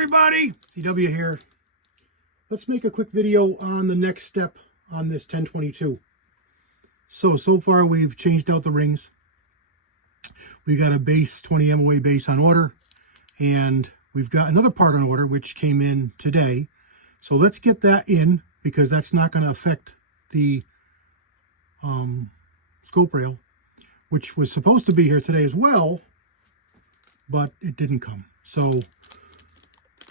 everybody, CW here. Let's make a quick video on the next step on this 1022. So far we've changed out the rings. We got a base 20 MOA base on order, and we've got another part on order which came in today. So let's get that in, because that's not going to affect the scope rail, which was supposed to be here today as well, but it didn't come. So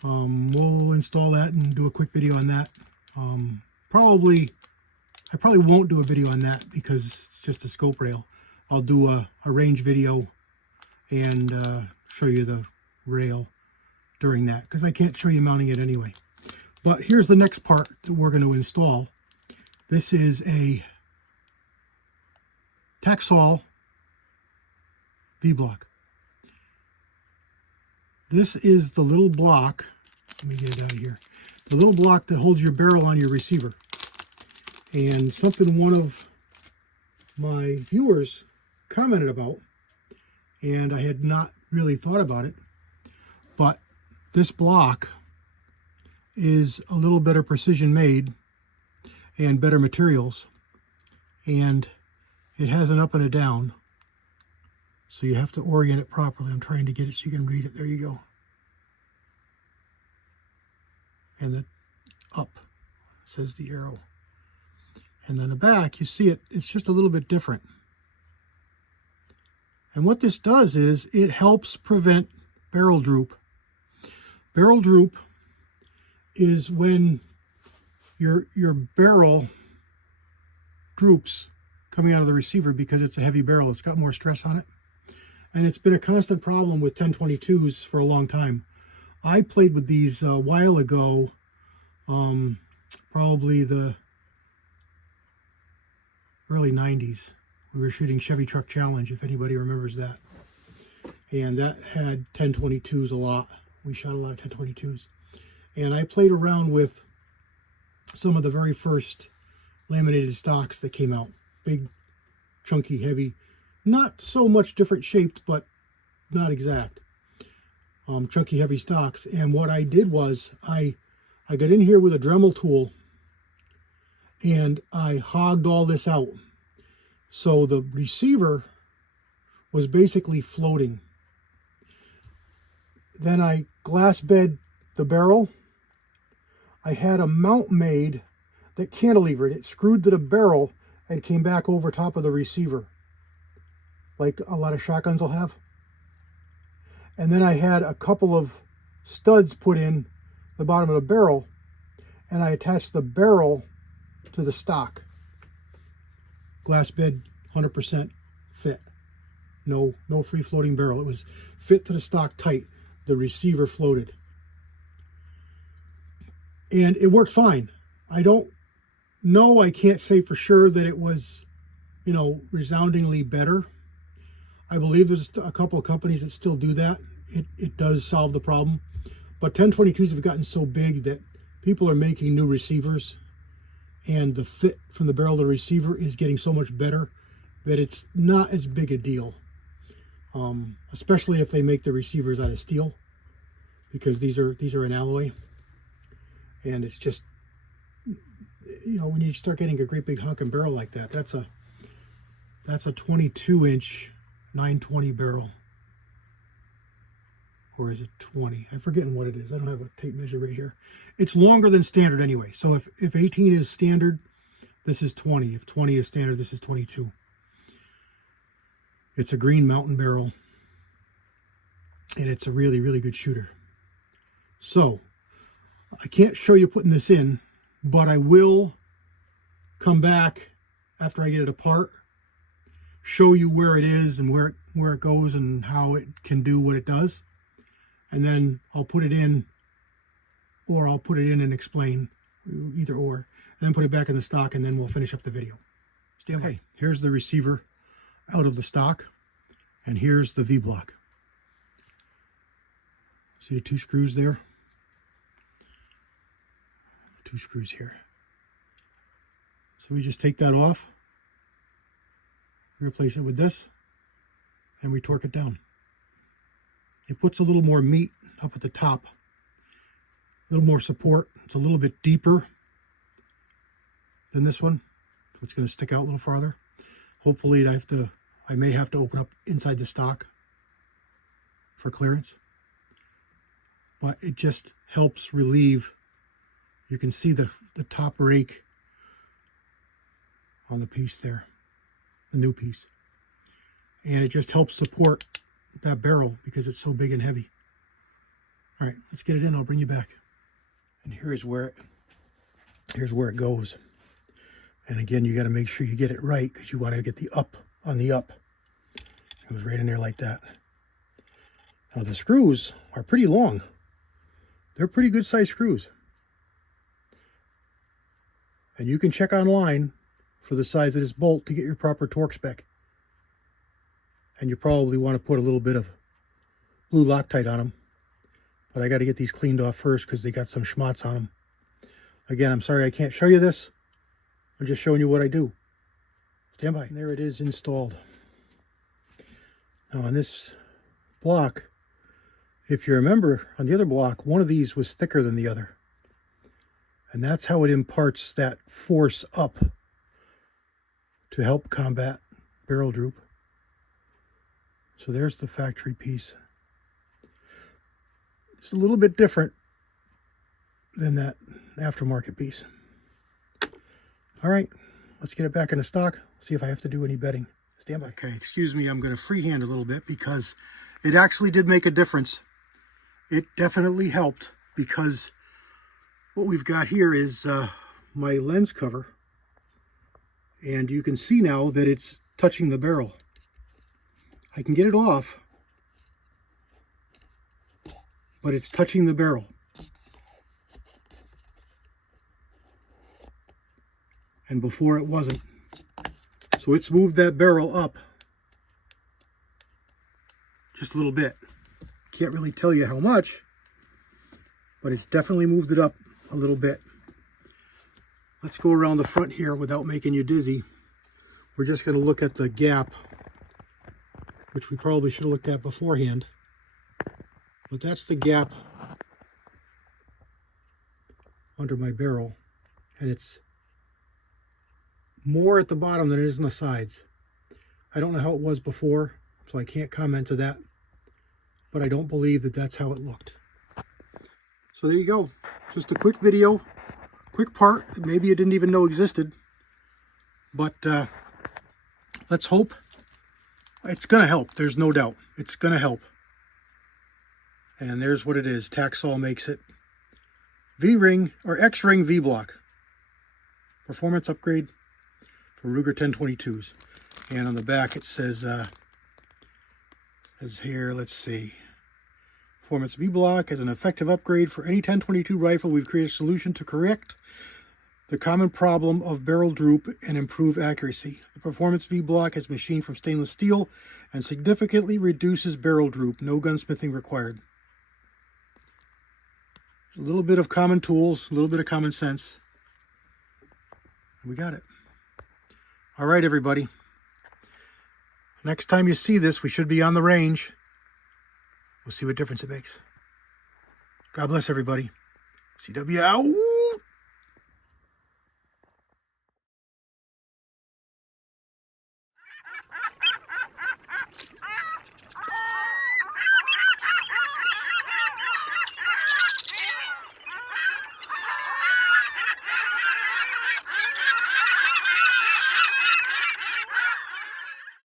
we'll install that and do a quick video on that. I probably won't do a video on that because it's just a scope rail. I'll do a range video and show you the rail during that, because I can't show you mounting it anyway. But here's the next part that we're going to install. This is a TacSol V block. This is the little block, let me get it out of here, the little block that holds your barrel on your receiver. And something one of my viewers commented about, and I had not really thought about it, but this block is a little better precision made and better materials, and it has an up and a down, so you have to orient it properly. I'm trying to get it so you can read it. There you go. And the up says the arrow. And then the back, you see it, it's just a little bit different. And what this does is it helps prevent barrel droop. Barrel droop is when your barrel droops coming out of the receiver because it's a heavy barrel. It's got more stress on it. And it's been a constant problem with 1022s for a long time. I played with these a while ago, probably the early 90s. We were shooting Chevy Truck Challenge, if anybody remembers that. And that had 1022s a lot. We shot a lot of 1022s. And I played around with some of the very first laminated stocks that came out. Big, chunky, heavy. Not so much different shaped, but not exact. Chunky, heavy stocks. And what I did was I got in here with a Dremel tool and I hogged all this out. So the receiver was basically floating. Then I glass bed the barrel. I had a mount made that cantilevered. It screwed to the barrel and came back over top of the receiver, like a lot of shotguns will have. And then I had a couple of studs put in the bottom of the barrel, and I attached the barrel to the stock. Glass bed, 100% fit. No free floating barrel. It was fit to the stock tight. The receiver floated. And it worked fine. I don't know, I can't say for sure that it was, resoundingly better. I believe there's a couple of companies that still do that. It does solve the problem. But 1022s have gotten so big that people are making new receivers, and the fit from the barrel to the receiver is getting so much better that it's not as big a deal. Especially if they make the receivers out of steel, because these are an alloy. And it's just, when you start getting a great big honking barrel like that, that's a 22-inch 920 barrel. Or is it 20? I'm forgetting what it is. I don't have a tape measure right here. It's longer than standard anyway. So if 18 is standard, this is 20. If 20 is standard, this is 22. It's a green mountain barrel, and it's a really, really good shooter. So I can't show you putting this in, but I will come back after I get it apart, show you where it is and where it goes and how it can do what it does. And then I'll put it in, or I'll put it in and explain, either or, and then put it back in the stock, and then we'll finish up the video. Okay, here's the receiver out of the stock, and here's the V block. See the two screws there? Two screws here. So we just take that off, replace it with this, and we torque it down. It puts a little more meat up at the top little more support. It's a little bit deeper than this one, so it's going to stick out a little farther. Hopefully I may have to open up inside the stock for clearance, but it just helps relieve. You can see the top rake on the piece there, the new piece, and it just helps support that barrel because it's so big and heavy. All right, let's get it in. I'll bring you back. And here's where it goes. And again, you got to make sure you get it right because you want to get the up on the up. It goes right in there like that. Now the screws are pretty long. They're pretty good sized screws. And you can check online for the size of this bolt to get your proper torque spec. And you probably want to put a little bit of blue Loctite on them. But I got to get these cleaned off first because they got some schmutz on them. Again, I'm sorry I can't show you this. I'm just showing you what I do. Stand by. And there it is installed. Now on this block, if you remember, on the other block, one of these was thicker than the other. And that's how it imparts that force up to help combat barrel droop. So there's the factory piece. It's a little bit different than that aftermarket piece. All right, let's get it back into stock. See if I have to do any bedding. Stand by. Okay, excuse me, I'm going to freehand a little bit because it actually did make a difference. It definitely helped because what we've got here is my lens cover, and you can see now that it's touching the barrel. I can get it off, but it's touching the barrel. And before it wasn't. So it's moved that barrel up just a little bit. Can't really tell you how much, but it's definitely moved it up a little bit. Let's go around the front here without making you dizzy. We're just going to look at the gap, which we probably should have looked at beforehand. But that's the gap under my barrel, and it's more at the bottom than it is on the sides. I don't know how it was before, so I can't comment to that, but I don't believe that that's how it looked. So there you go. Just a quick video, quick part that maybe you didn't even know existed, but let's hope it's going to help. There's no doubt. It's going to help. And there's what it is. TacSol makes it. V-ring or X-ring V-block. Performance upgrade for Ruger 1022s. And on the back it says here, let's see. Performance V-block is an effective upgrade for any 1022 rifle. We've created a solution to correct the common problem of barrel droop and improve accuracy. The Performance V-block is machined from stainless steel and significantly reduces barrel droop. No gunsmithing required. A little bit of common tools, a little bit of common sense. We got it. All right, everybody. Next time you see this, we should be on the range. We'll see what difference it makes. God bless everybody. CW out.